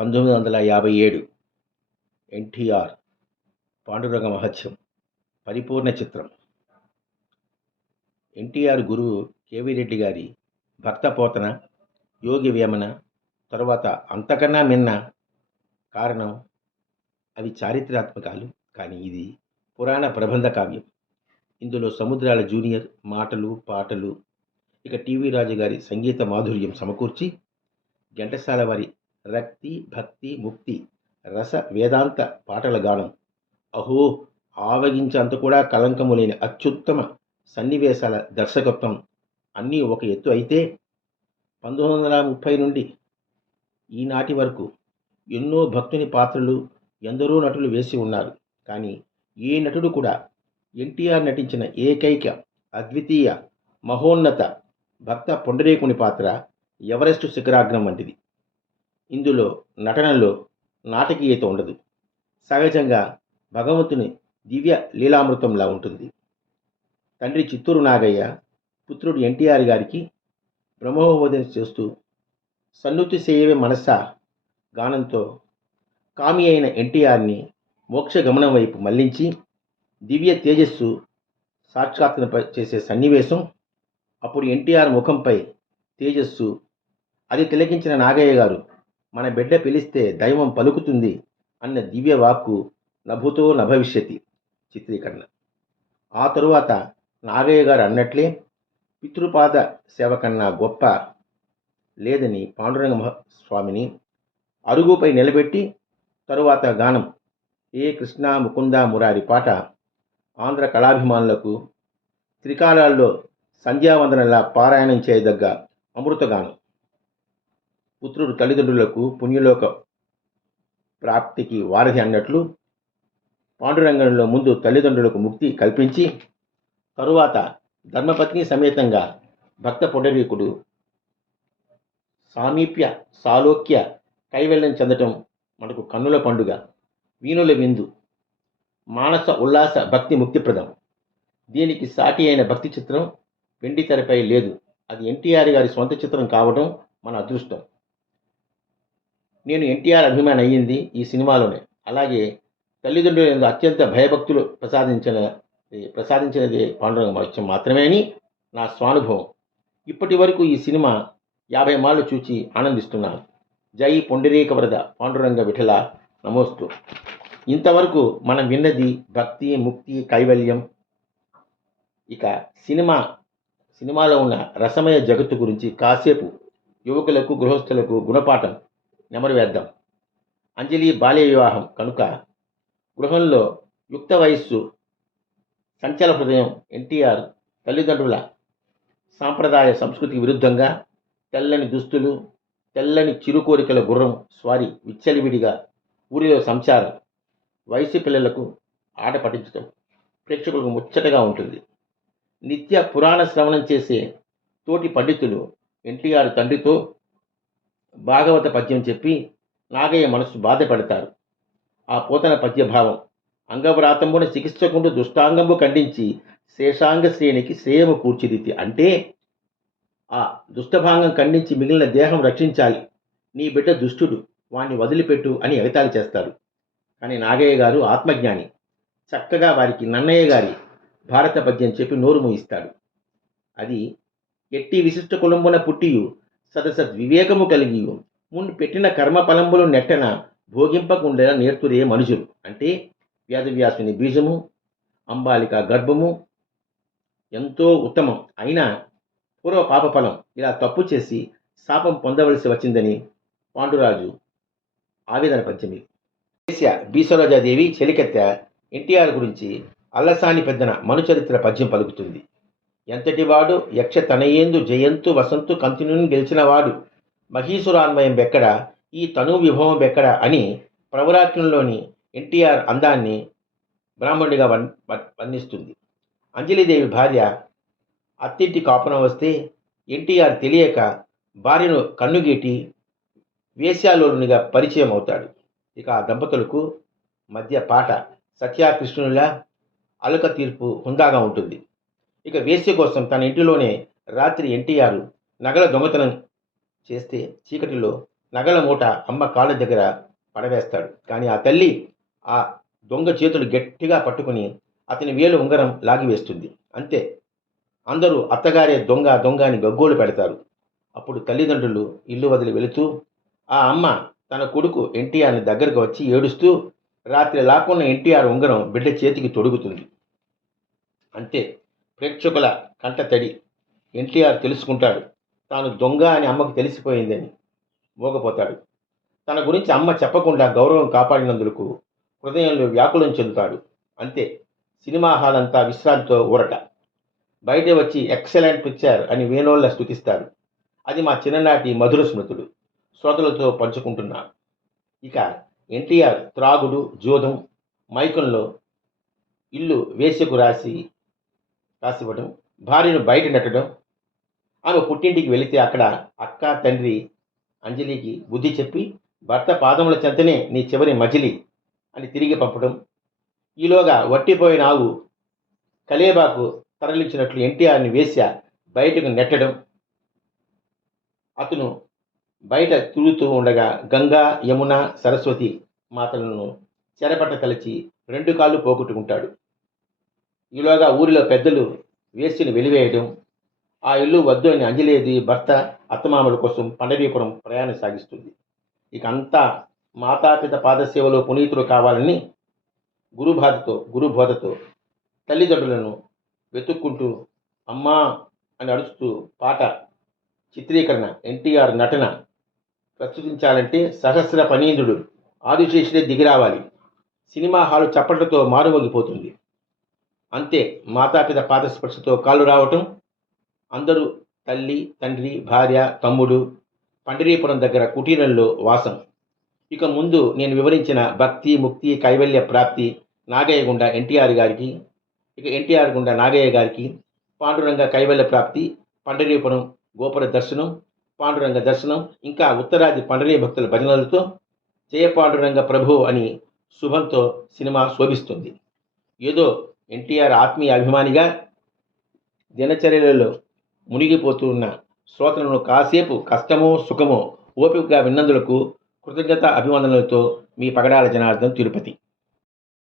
పంతొమ్మిది వందల యాభై ఏడు. ఎన్టీఆర్ పాండురంగ మహత్యం పరిపూర్ణ చిత్రం. ఎన్టీఆర్ గురువు కేవీ రెడ్డి గారి భక్త పోతన యోగి వేమన తరువాత అంతకన్నా మిన్న కారణం అవి చారిత్రాత్మకాలు కానీ ఇది పురాణ ప్రబంధ కావ్యం. ఇందులో సముద్రాల జూనియర్ మాటలు పాటలు ఇక టీవీ రాజు గారి సంగీత మాధుర్యం సమకూర్చి ఘంటసాల వారి రక్తి భక్తి ముక్తి రస వేదాంత పాటల గానం. అహో ఆవగించేంత కూడా కలంకము లేని అత్యుత్తమ సన్నివేశాల దర్శకత్వం. అన్నీ ఒక ఎత్తు అయితే పంతొమ్మిది వందల ముప్పై నుండి ఈనాటి వరకు ఎన్నో భక్తుని పాత్రలు ఎందరో నటులు వేసి ఉన్నారు. కానీ ఏ నటుడు కూడా ఎన్టీఆర్ నటించిన ఏకైక అద్వితీయ మహోన్నత భక్త పొండరేకుని పాత్ర ఎవరెస్ట్ శిఖరాగ్రం వంటిది. ఇందులో నటనలో నాటకీయత ఉండదు. సహజంగా భగవంతుని దివ్య లీలామృతంలా ఉంటుంది. తండ్రి చిత్తూరు నాగయ్య పుత్రుడు ఎన్టీఆర్ గారికి బ్రహ్మోపదేశం చేస్తూ సన్నుతి సేయవే మనస గానంతో కామి అయిన ఎన్టీఆర్ని మోక్ష గమనం వైపు మళ్ళించి దివ్య తేజస్సు సాక్షాత్కరణ చేసే సన్నివేశం అప్పుడు ఎన్టీఆర్ ముఖంపై తేజస్సు అది తిలకించిన నాగయ్య గారు మన బిడ్డ పిలిస్తే దైవం పలుకుతుంది అన్న దివ్య వాక్కు నభుతో నభవిష్యతి. చిత్రీకరణ. ఆ తరువాత నాగయ్య గారు అన్నట్లే పితృపాద సేవ కన్నా గొప్ప లేదని పాండురంగ స్వామిని అరుగుపై నిలబెట్టి తరువాత గానం ఏ కృష్ణ ముకుంద మురారి పాట ఆంధ్ర కళాభిమానులకు త్రికాలాల్లో సంధ్యావందనలా పారాయణం చేయదగ్గ అమృతగానం. పుత్రుడు తల్లిదండ్రులకు పుణ్యలోక ప్రాప్తికి వారధి అన్నట్లు పాండురంగంలో ముందు తల్లిదండ్రులకు ముక్తి కల్పించి తరువాత ధర్మపత్ని సమేతంగా భక్త పుండరీకుడు సామీప్య సాలోక్య కైవల్యం చెందటం మనకు కన్నుల పండుగ. వీణుల విందు మానస ఉల్లాస భక్తి ముక్తిప్రదం. దీనికి సాటి అయిన భక్తి చిత్రం వెండి తెరపై లేదు. అది ఎన్టీఆర్ గారి సొంత చిత్రం కావడం మన అదృష్టం. నేను ఎన్టీఆర్ అభిమాని అయ్యింది ఈ సినిమాలోనే. అలాగే తల్లిదండ్రులు అత్యంత భయభక్తులు ప్రసాదించిన ప్రసాదించినది పాండురంగ మహోత్సవం మాత్రమే అని నా స్వానుభవం. ఇప్పటి వరకు ఈ సినిమా యాభై మాళ్ళు చూచి ఆనందిస్తున్నాను. జై పొండరీక వరద పాండురంగ విఠల నమోస్తు. ఇంతవరకు మనం విన్నది భక్తి ముక్తి కైవల్యం. ఇక సినిమా సినిమాలో ఉన్న రసమయ జగత్తు గురించి కాసేపు యువకులకు గృహస్థులకు గుణపాఠం. నెమరు వేద్దాం. అంజలి బాల్య వివాహం కనుక గృహంలో యుక్త వయస్సు సంచల హృదయం ఎన్టీఆర్ తల్లిదండ్రుల సాంప్రదాయ సంస్కృతికి విరుద్ధంగా తెల్లని దుస్తులు తెల్లని చిరుకోరికల గుర్రం స్వారీ విచ్చలివిడిగా ఊరిలో సంచారం వయసు పిల్లలకు ఆట పట్టించడం ప్రేక్షకులకు ముచ్చటగా ఉంటుంది. నిత్య పురాణ శ్రవణం చేసే తోటి పండితులు ఎన్టీఆర్ తండ్రితో భాగవత పద్యం చెప్పి నాగయ్య మనసు బాధపడతారు. ఆ పోతన పద్యభావం అంగవ్రాతంబున చికిత్సకుండు దుష్టాంగంబు ఖండించి శేషాంగ శ్రేణికి శ్రేయము కూర్చిదితి. అంటే ఆ దుష్టభాంగం ఖండించి మిగిలిన దేహం రక్షించాలి. నీ బిడ్డ దుష్టుడు వాణ్ణి వదిలిపెట్టు అని ఎగతాళి చేస్తారు. కానీ నాగయ్య గారు ఆత్మజ్ఞాని. చక్కగా వారికి నన్నయ్య గారి భారత పద్యం చెప్పి నోరు మూయిస్తాడు. అది ఎట్టి విశిష్ట కులంబున పుట్టియు సదసద్ వివేకము కలిగి మున్ పెట్టిన కర్మ ఫలంబులు నెట్టన భోగింపకుండా నేర్తురే మనుషులు అంటే వ్యాధవ్యాసుని బీజము అంబాలిక గర్భము ఎంతో ఉత్తమం. అయినా పూర్వ పాపఫలం ఇలా తప్పు చేసి శాపం పొందవలసి వచ్చిందని పాండురాజు ఆవేదన పద్యమి దేశ బీసరోజాదేవి చెలికెత్త ఎన్టీఆర్ గురించి అల్లసాని పెద్దన మనుచరిత్ర పద్యం పలుకుతుంది. ఎంతటివాడు యక్ష తనయేందు జయంతు వసంతు కంతినుని గెలిచినవాడు? మహీసురాన్వయం బెక్కడ? ఈ తను విభవం బెక్కడ? అని ప్రవరాఖ్యంలోని ఎన్టీఆర్ అందాన్ని బ్రాహ్మణుడిగా వర్ణ వర్ణిస్తుంది. అంజలిదేవి భార్య అత్తింటి కాపురం వస్తే ఎన్టీఆర్ తెలియక భార్యను కన్నుగీటి వేశ్యాలోనునిగా పరిచయం అవుతాడు ఇక ఆ దంపతులకు మధ్య పాట సత్యాకృష్ణుల అలుక తీర్పు హుందాగా ఉంటుంది. ఇక వేశ్య కోసం తన ఇంటిలోనే రాత్రి ఎన్టీఆర్ నగల దొంగతనం చేస్తే చీకటిలో నగల మూట అమ్మ కాళ్ళ దగ్గర పడవేస్తాడు. కానీ ఆ తల్లి ఆ దొంగ చేతులు గట్టిగా పట్టుకుని అతని వేలు ఉంగరం లాగివేస్తుంది అంతే. అందరూ అత్తగారే దొంగ దొంగ అని గగ్గోలు పెడతారు. అప్పుడు తల్లిదండ్రులు ఇల్లు వదిలి వెళుతూ ఆ అమ్మ తన కొడుకు ఎన్టీఆర్ని దగ్గరకు వచ్చి ఏడుస్తూ రాత్రి లాక్కున్న ఎన్టీఆర్ ఉంగరం బిడ్డ చేతికి తొడుగుతుంది. అంతే. ప్రేక్షకుల కంట తడి. ఎన్టీఆర్ తెలుసుకుంటాడు. తాను దొంగ అని అమ్మకు తెలిసిపోయిందని మోగపోతాడు. తన గురించి అమ్మ చెప్పకుండా గౌరవం కాపాడినందుకు హృదయంలో వ్యాకులం చెందుతాడు. అంతే. సినిమా హాల్ అంతా విశ్రాంతితో ఊరట. బయట వచ్చి ఎక్సలెంట్ పిక్చర్ అని వేణోళ్ళ స్థుతిస్తారు అది మా చిన్ననాటి మధుర స్మృతులు. శ్రోతలతో పంచుకుంటున్నాను ఇక ఎన్టీఆర్ త్రాగుడు జోదం మైకంలో ఇల్లు వేసుకు రాసి రాసివ్వడం భార్యను బయట నెట్టడం ఆమె పుట్టింటికి వెళితే అక్కడ అక్క తండ్రి అంజలికి బుద్ధి చెప్పి భర్త పాదముల చెంతనే నీ చివరి మజిలి అని తిరిగి పంపడం ఈలోగా వట్టిపోయిన ఆవు కలేబాకు తరలించినట్లు ఎన్టీఆర్ని వేసి బయటకు నెట్టడం. అతను బయట తిరుగుతూ ఉండగా గంగా యమున సరస్వతి మాతలను చెరపట్ట తలచి రెండు కాళ్ళు పోగొట్టుకుంటాడు. ఈలోగా ఊరిలో పెద్దలు వేసిని వెలివేయడం ఆ ఇల్లు వద్దు అని అంజలేది భర్త అత్తమామల కోసం పండరీపురం ప్రయాణం సాగిస్తుంది. ఇక అంతా మాతాపిత పాదసేవలో పునీతులు కావాలని గురుబాధతో గురుబోధతో తల్లిదండ్రులను వెతుక్కుంటూ అమ్మా అని అడుస్తూ పాట చిత్రీకరణ ఎన్టీఆర్ నటన ప్రస్తుతించాలంటే సహస్ర పనీంద్రుడు ఆదిశేషుడే దిగిరావాలి సినిమా హాలు చప్పట్లతో మారుమోగిపోతుంది. అంతే మాతాపిత పాదస్పర్శతో కాళ్ళు రావటం అందరూ తల్లి తండ్రి భార్య తమ్ముడు పండరీపురం దగ్గర కుటీరంలో వాసం. ఇక ముందు నేను వివరించిన భక్తి ముక్తి కైవల్య ప్రాప్తి నాగయ్య గుండా ఎన్టీఆర్ గారికి ఇక ఎన్టీఆర్ గుండా నాగయ్య గారికి పాండురంగ కైవల్య ప్రాప్తి పండరీపురం గోపుర దర్శనం పాండురంగ దర్శనం ఇంకా ఉత్తరాది పండరీ భక్తుల భజనలతో జయ పాండురంగ ప్రభు అని శుభంతో సినిమా శోభిస్తుంది. ఏదో ఎన్టీఆర్ ఆత్మీయ అభిమానిగా దినచర్యలలో మునిగిపోతున్న శ్రోతలను కాసేపు కష్టమో సుఖమో ఓపికగా విన్నందులకు కృతజ్ఞత అభివందనలతో మీ పగడాల జనార్దన్ తిరుపతి.